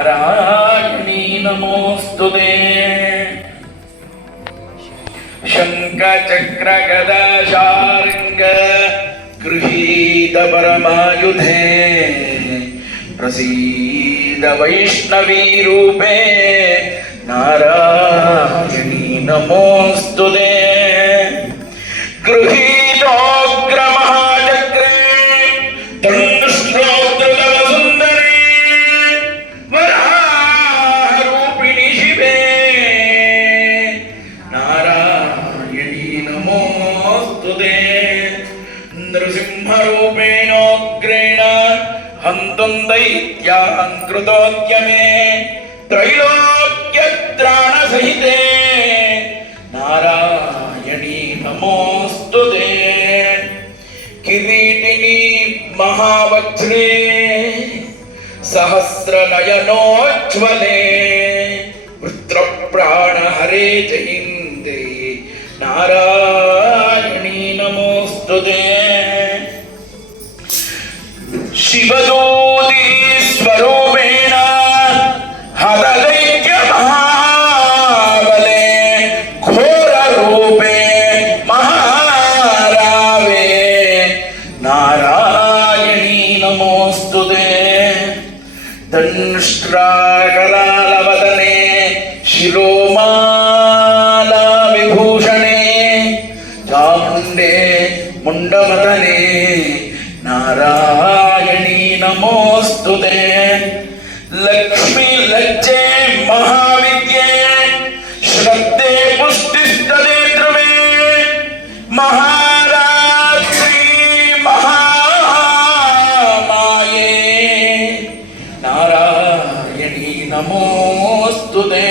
नारायणी नमोस्तुते। शंख चक्र गदा शार्ंग गृहीत परमायुधे प्रसीद वैष्णवी रूपे नारायणी नमोस्तुते। गृहीतोग्र महाचक्रे दंडश्रोत्रतव सुंदरी वराहरूपिणी शिवे नारायणी नमोस्तुते। नृसिंहरूपेणोग्रेण हन्तुं दैत्यान् कृतोद्यमे त्रैलोक्यत्राणसहिते नारायणी नमोस्तुते। किरीटिनी महावज्रे सहस्रनयनोज्ज्वले वृत्रप्राणहरे जयिन्दे नारायणी नमोस्तुते। शिवदूती स्वरूपेण हरदैत्य महाबले घोररूपे महारावे नारायणी नमोस्तुते। दंष्ट्राकरालवदने शिरोमाला विभूषणे चामुण्डे मुण्डमदने नारायणी नमोस्तुते। लक्ष्मी लज्जे महाविद्ये श्रद्धे पुष्टिस्तदे ध्रुवे महारात्रि महामाये नारायणी नमोस्तुते।